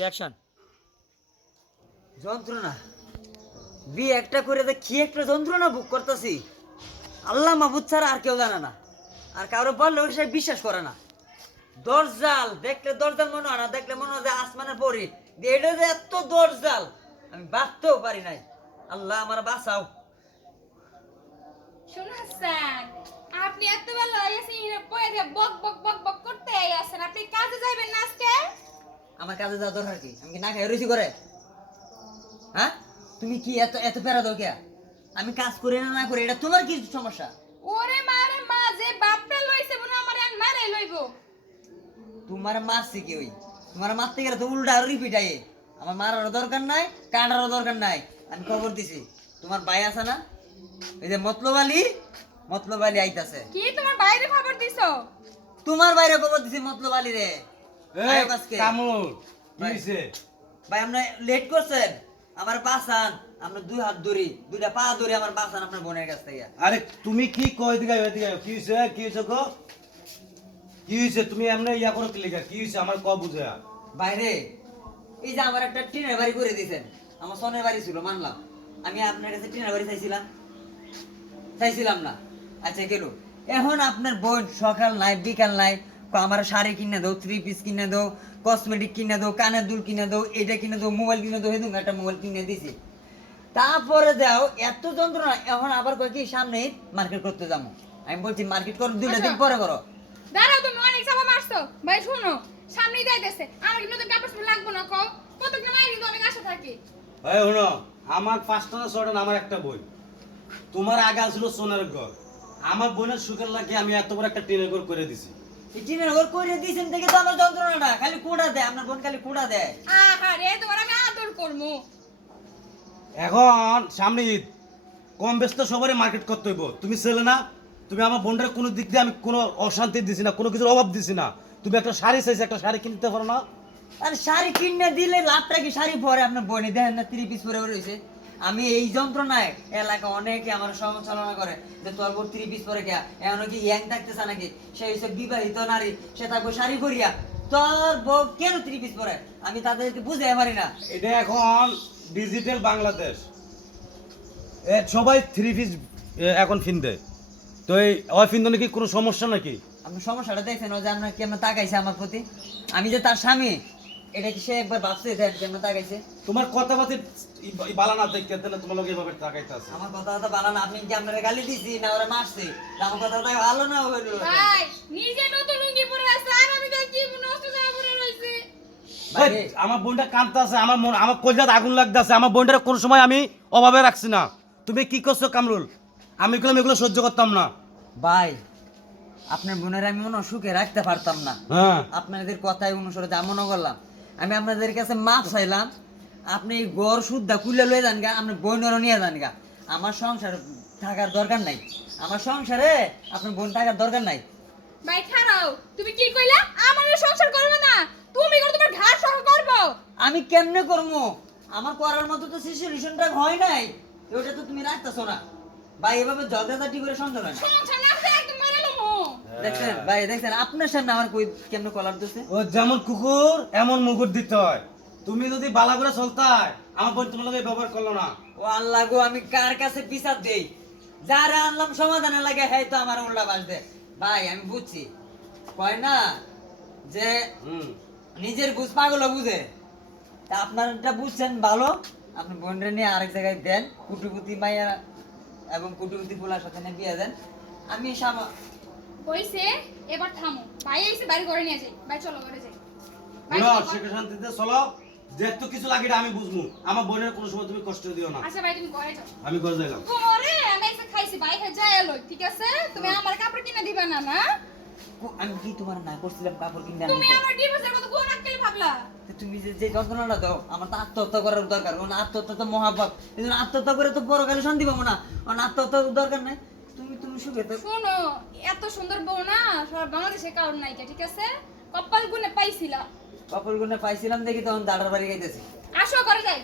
Reaction যন্ত্রণা। বিয়ে একটা করে কি একটা যন্ত্রণা বুক করতেছি। আল্লাহ মাহবুদ ছাড়া আর কেউ জানে না। আর কারও বললে সে বিশ্বাস করে না। দরজাল দেখলে দরজাল মনে হয় না দেখলে মনে হয় যে আসমানের পরি। এটা যে এত দরজাল আমি বাঁচতেও পারি নাই। আল্লাহ আমার বাঁচাও। শোনো হাসান আপনি এত বেলা এসে এখানে বক বক বক বক করতে আছেন আপনি কাজে যাবেন না আজকে? আমার কাজে যাওয়া দরকার কি? আমি কি না খাই রুচি করে? হ্যাঁ? তুমি কি এত এত প্যারা দাও কে? আমি কাজ করি না না করি এটা তোমার কি সমস্যা? ওরে মারে মা যে বাপটা লইছে হয় আমার আর মারে লইব। তোমার মারছে কি ওই? তোমার মারতে গেলে তো উল্টা আর রিপিট আয়ে। আমার মারারও দরকার নাই কাটারও দরকার নাই। আমি খবর দিছি তোমার ভাই আছে না? এই যে মতলব আলী মতলব আলী আইতাছে। কি তোমার বাইরে খবর দিছো? তোমার বাইরে খবর দিছি মতলব আলী রে। ভাই। আপনি লেট করছেন। আমার বাসান দুই হাত ধরি দুইটা পা ধরে আমার বাসান আপনার বোনের কাছ থেকে। আরে তুমি কি দিগাই কি হইছে কি হইছে গো কি হইছে তুমি এমনি ইয়া করো কি হইছে আমার ক বুঝা বাইরে এই যে আমার একটা টিনের বাড়ি করে দিয়েছেন আমার সনের বাড়ি ছিল মানলাম। আমি আপনার কাছে টিনের বাড়ি চাইছিলাম। চাইছিলাম না। আচ্ছা গেল। এখন আপনার বোন সকাল নাই বিকাল নাই কয় আমার শাড়ি কিনে দাও থ্রি পিস কিনে দাও কসমেটিক কিনে দাও কানের দুল কিনে দাও এটা কিনে দাও মোবাইল কিনে দাও হেদুম একটা মোবাইল কিনে দিছি। তারপরে দাও এত যন্ত্রণা এখন আবার কয় কি সামনে মার্কেট করতে যাব। আমি বলছি মার্কেট করো দুইটা দিন পরে করো। দাঁড়াও তুমি অনেক চাপা মারছো। ভাই শোনো সামনে যাইতেছে। আমার কি নতুন কাপড় চোপড় লাগবো না কও? প্রত্যেকটা মায়ের কিন্তু অনেক আশা থাকে। এই শুনো আমার পাঁচটা না ছয়টা না আমার একটা বই। তোমার আগে আসলো সোনার ঘর। আমার বোনের সুখের লাগে আমি এত বড় একটা টিনের ঘর করে দিছি। এই টিনের ঘর করে দিয়েছেন তো আমার যন্ত্রণাটা। খালি কুড়া দেয় আপনার বোন খালি কুড়া দেয়। আহা তোমার আমি আদর করব এখন সামনে ঈদ। কম ব্যস্ত সবারই মার্কেট করতে হইব তুমি ছেলে না তুমি আমার বোনটার কোনো দিক দিয়ে আমি কোনো অশান্তি দিছি না কোনো কিছুর অভাব দিছি না। তুমি একটা শাড়ি চাইছো একটা শাড়ি কিনতে পারো না? আর শাড়ি কিনে দিলে লাভটা কি? শাড়ি পরে আপনার বোনে দেখেন না ত্রি পিস পরে রয়েছে আমি এই যন্ত্রণায় এলাকা অনেকে আমার সমালোচনা করে যে তোর বোন ত্রি পিস পরে গিয়া এমন কি ইয়াং থাকতেছে নাকি? সে হচ্ছে বিবাহিত নারী সে থাকব শাড়ি পরিয়া। তোর বউ কেন ত্রি পিস পরে? আমি তাদেরকে বুঝে পারি না। এটা এখন ডিজিটাল বাংলাদেশ। এ সবাই থ্রি পিস এখন ফিনদে। তো এই ওই ফিন্দনে কি কোনো সমস্যা নাকি? আপনি সমস্যাটা দেখছেন ও যে আপনার কেমন তাকাইছে আমার প্রতি? আমি যে তার স্বামী এটা কি সে একবার ভাবছে তাকাইছে? তোমার কথাবার্তা বালা না দেখতে তাহলে তোমার লোক এভাবে তাকাইতে আছে। আমার কথা কথা ভালো না আপনি কি আপনার গালি দিছি না ওরা মারছে? আমার কথা কথা ভালো না হইল ভাই নিজে নতুন লুঙ্গি পরে আছে আর আমি তো কি নষ্ট জামা পরে রইছে ভাই, আমার বোনটা কাঁদতে আছে আমার মন আমার কলজাত আগুন লাগতে আছে আমার বোনটার কোন সময় আমি অভাবে রাখছি না। তুমি কি করছ কামরুল? আমি এগুলো এগুলো সহ্য করতাম না। ভাই আপনার বোনের আমি মনে সুখে রাখতে পারতাম না। হ্যাঁ। আপনাদের কথাই অনুসরণে যা মনে করলাম। আমি আপনাদের কাছে মাপ চাইলাম আপনি গড় শুদ্ধা খুলে লয়ে যান গা আপনার বোনেরও নিয়ে যান গা। আমার সংসার থাকার দরকার নাই। আমার সংসারে আপনার বোন থাকার দরকার নাই। ভাই খারাও তুমি কি কইলা? আমার সংসার করবে না। তুমি করে তোমার ঘাট সহ করব। আমি কেমনে করব আমার করার মতো তো সিচুয়েশনটা হয় নাই। ওটা তো তুমি রাখতেছো না। ভাই এভাবে ঝগড়াঝাটি করে সংসার হয় না সংসার না হলে একদম মেরে লমু দেখছেন? ভাই দেখছেন? আপনার সামনে আমার কই কেমনে কলার ও যেমন কুকুর এমন দিতে হয়। তুমি যদি বালা করে চলতাই আমার বোন তোমার লগে ব্যবহার করল না। ও আল্লাহ গো আমি কার কাছে বিচার দেই? যারা আনলাম সমাধানে লাগে হ্যাঁ তো আমার উল্টা বাস দে। ভাই আমি বুঝছি। কয় না যে নিজের বুঝ পাগল বুঝে। তা আপনারটা বুঝছেন ভালো? আপনি বোনরে নিয়ে আরেক জায়গায় দেন কুটুকুতি মাইয়া এবং কুটুকুতি ফুলার সাথে নিয়ে বিয়ে দেন। আমি কইছে এবার থামো। ভাই এসে বাড়ি করে নিয়ে যাই। ভাই চলো ঘরে যাই। সুখে শান্তিতে চলো। কিছু লাগে আমি বুঝব। আমার বোনের কোনো সময় তুমি কষ্ট দিও না। আচ্ছা ভাই তুমি ঘরে যাও। আমি ঘরে যাইলাম। ঘরে আমি এসে খাইছি। ভাই খাই যাই এলো ঠিক আছে? তুমি আমার কাপড় কিনে দিবা না না? আমি কি তোমার না করছিলাম কাপড় কিনে তুমি আমার ডিভোর্সের কথা কোন আক্কেলে ভাবলা? তুমি যে যে যন্ত্রণাটা দাও আমার তো আত্মহত্যা করার দরকার। ওন আত্মহত্যা তো মহাপাপ। এই জন্য আত্মহত্যা করে তো পরকালে শান্তি পাবো না। ওন আত্মহত্যা দরকার নাই। তুমি সুখে শোনো এত সুন্দর বউ না সারা বাংলাদেশে কারণ নাই ঠিক আছে? কপাল গুনে পাইছিলা। কপাল গুনে পাইছিলাম দেখি তখন দাদার বাড়ি গাইতেছি আসো করে যাই।